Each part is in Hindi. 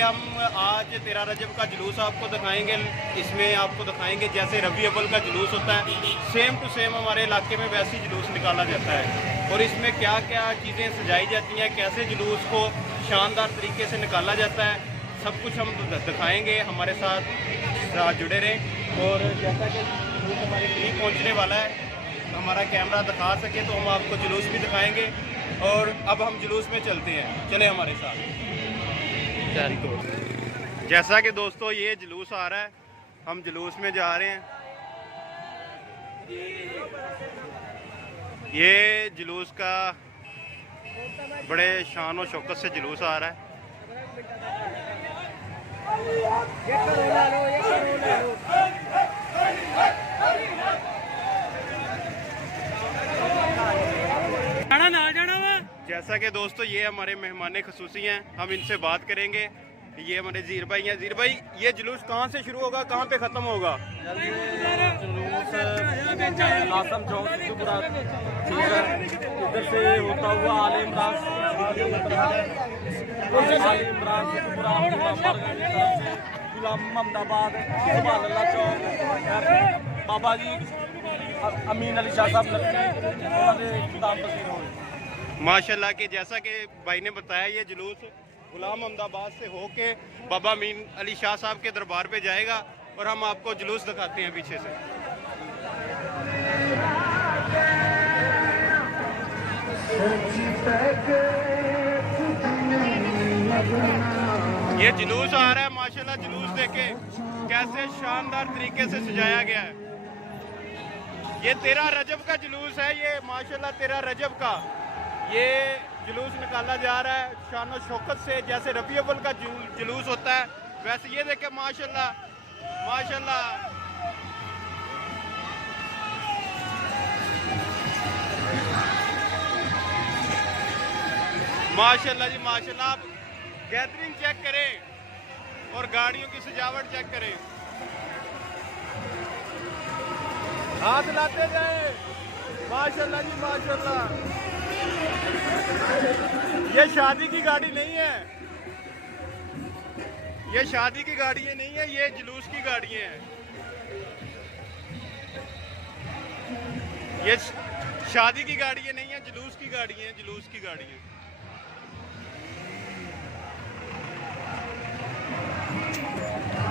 हम आज 13 रजब का जुलूस आपको दिखाएंगे। इसमें आपको दिखाएंगे जैसे रबी अव्वल का जुलूस होता है, सेम टू सेम हमारे इलाके में वैसे ही जुलूस निकाला जाता है। और इसमें क्या क्या चीज़ें सजाई जाती हैं, कैसे जुलूस को शानदार तरीके से निकाला जाता है, सब कुछ हम दिखाएंगे। हमारे साथ जुड़े रहें। और जैसा कि जुलूस हमारे करीब पहुँचने वाला है, हमारा कैमरा दिखा सके तो हम आपको जुलूस भी दिखाएंगे। और अब हम जुलूस में चलते हैं, चले हमारे साथ। जैसा कि दोस्तों ये जुलूस आ रहा है, हम जुलूस में जा रहे हैं। ये जुलूस का बड़े शान और शौकत से जुलूस आ रहा है। जैसा कि दोस्तों ये हमारे मेहमान खसूसी हैं, हम इनसे बात करेंगे। ये हमारे ज़ीर भाई हैं। ज़ीर भाई, ये जुलूस कहाँ से शुरू होगा, कहाँ पे ख़त्म होगा? जुलूस लासम चौक इधर से होता हुआ आले इमरान गुलाम अहमदाबाद चौक बाबा जी अमीन अली शाह साहब माशाल्लाह के जैसा कि भाई ने बताया, ये जुलूस गुलाम अहमदाबाद से होके बाबा अमीन अली शाह साहब के दरबार पे जाएगा। और हम आपको जुलूस दिखाते हैं पीछे से। ये जुलूस आ रहा है, माशाल्लाह जुलूस देखे कैसे शानदार तरीके से सजाया गया है। ये 13 रजब का जुलूस है, ये माशाल्लाह 13 रजब का ये जुलूस निकाला जा रहा है शान और शौकत से। जैसे रबी अव्वल का जुलूस होता है वैसे ये देखे माशाल्लाह माशाल्लाह। माशाल्लाह जी माशाल्लाह। आप गैदरिंग चेक करें और गाड़ियों की सजावट चेक करें। हाथ लाते जाए, माशाल्लाह जी माशाल्लाह। ये शादी की गाड़ी नहीं है, ये शादी की गाड़ी नहीं है, ये जुलूस की गाड़ियाँ हैं। ये शादी की गाड़ियाँ नहीं है, जुलूस की गाड़ियाँ हैं, जुलूस की गाड़ियाँ।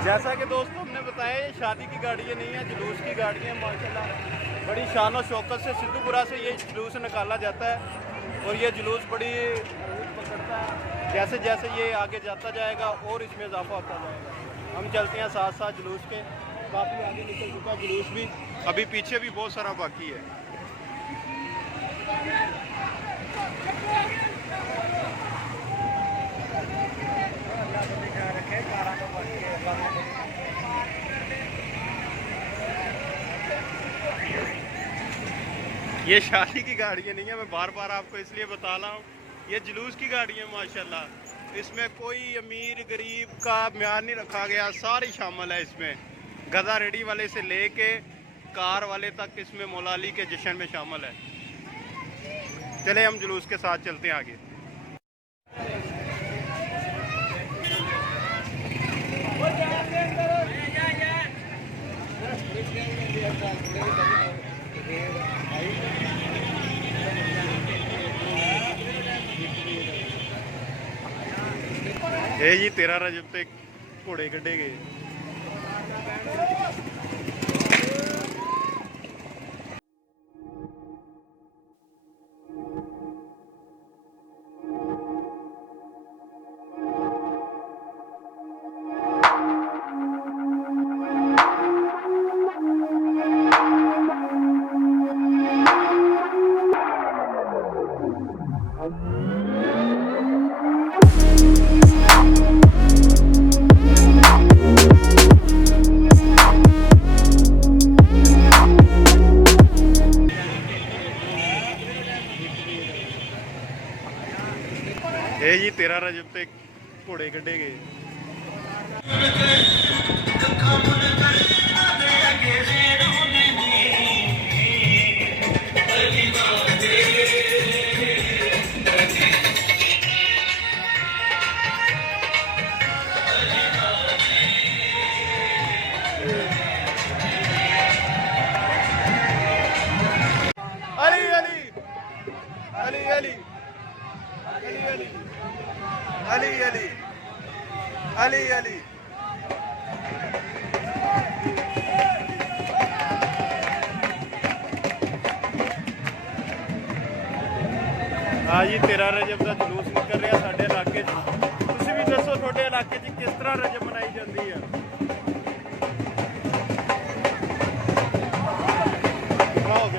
जैसा कि दोस्तों हमने बताया, ये शादी की गाड़ियाँ नहीं है, जुलूस की गाड़ियाँ। माशाल्लाह बड़ी शान और शौकत से सिद्धूपुरा से ये जुलूस निकाला जाता है। और ये जुलूस बड़ी पकड़ता है। जैसे जैसे ये आगे जाता जाएगा और इसमें इजाफा होता जाएगा। हम चलते हैं साथ साथ जुलूस के। काफ़ी आगे निकल चुका जुलूस भी, अभी पीछे भी बहुत सारा बाकी है। ये शादी की गाड़ियाँ नहीं है, मैं बार बार आपको इसलिए बता रहा हूँ, ये जुलूस की गाड़ियाँ माशाल्लाह। इसमें कोई अमीर गरीब का म्यार नहीं रखा गया, सारी शामिल है इसमें। गधा रेडी वाले से लेके कार वाले तक इसमें मौलाली के जश्न में शामिल है। चले हम जुलूस के साथ चलते हैं आगे। ये जी 13 रजब तक घोड़े कढ़े गए। ये जी 13 रजब तक घोड़े कढ़े गए। ਆ ਜੀ 13 ਰਜਬ ਦਾ ਜਲੂਸ ਨਿਕਲ ਰਿਹਾ ਸਾਡੇ ਇਲਾਕੇ 'ਚ। ਤੁਸੀਂ ਵੀ ਦੱਸੋ ਤੁਹਾਡੇ ਇਲਾਕੇ 'ਚ ਕਿਸ ਤਰ੍ਹਾਂ ਰਜਬ ਮਨਾਈ ਜਾਂਦੀ ਹੈ। ਵਾਹ ਹੋ ਗਿਆ।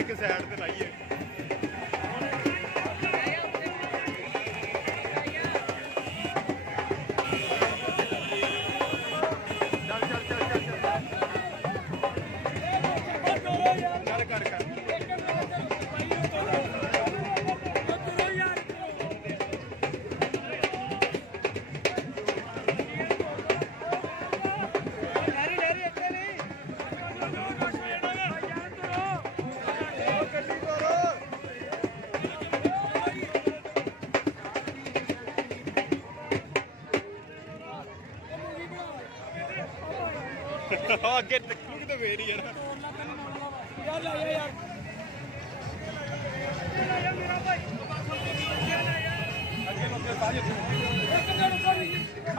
ਇੱਕ ਸਾਈਡ ਤੇ ਲਾਈਏ। ਚੱਲ ਕਰ ਅੱਗੇ ਟੱਕੂ ਕਿਤੇ ਫੇਰ ਹੀ ਯਾਰ।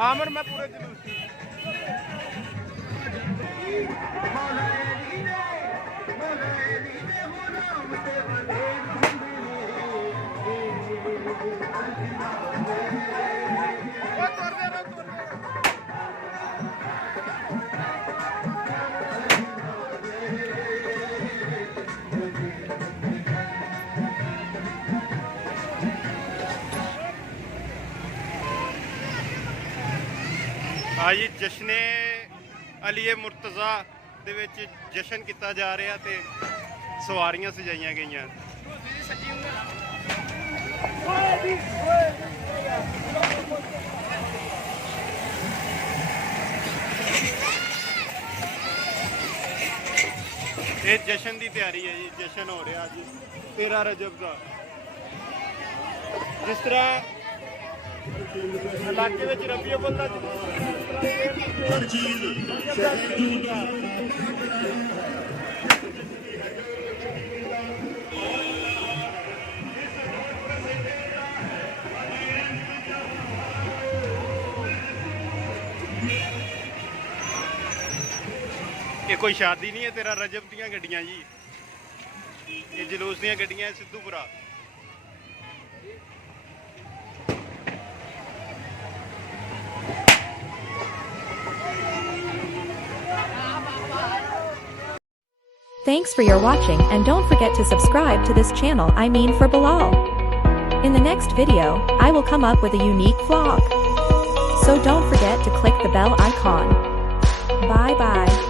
ਆਮਰ ਮੈਂ ਪੂਰੇ ਜਲੂਸ ਸੀ। ਜੀ ਜਸ਼ਨੇ ਅਲੀਏ ਮੁਰਤਜ਼ਾ ਦੇ ਵਿੱਚ ਜਸ਼ਨ ਕੀਤਾ ਜਾ ਰਿਹਾ ਤੇ ਸਵਾਰੀਆਂ ਸਜਾਈਆਂ ਗਈਆਂ। ਇਹ ਜਸ਼ਨ ਦੀ ਤਿਆਰੀ ਹੈ ਜੀ। ਜਸ਼ਨ ਹੋ ਰਿਹਾ ਜੀ 13 ਰਜਬ ਦਾ। ਜਿਸ ਤਰ੍ਹਾਂ ਇਲਾਕੇ ਵਿੱਚ ਰੱਬੀ ਅਵਲ ਦਾ ਇਹ ਕੋਈ ਸ਼ਾਦੀ ਨਹੀਂ ਹੈ 13 ਰਜਬ ਦੀਆਂ ਗੱਡੀਆਂ ਜੀ। ਇਹ ਜਲੂਸ ਦੀਆਂ ਗੱਡੀਆਂ Sidhupura. Thanks for your watching and don't forget to subscribe to this channel, I mean for Bilal. In the next video, I will come up with a unique vlog. So don't forget to click the bell icon. Bye bye.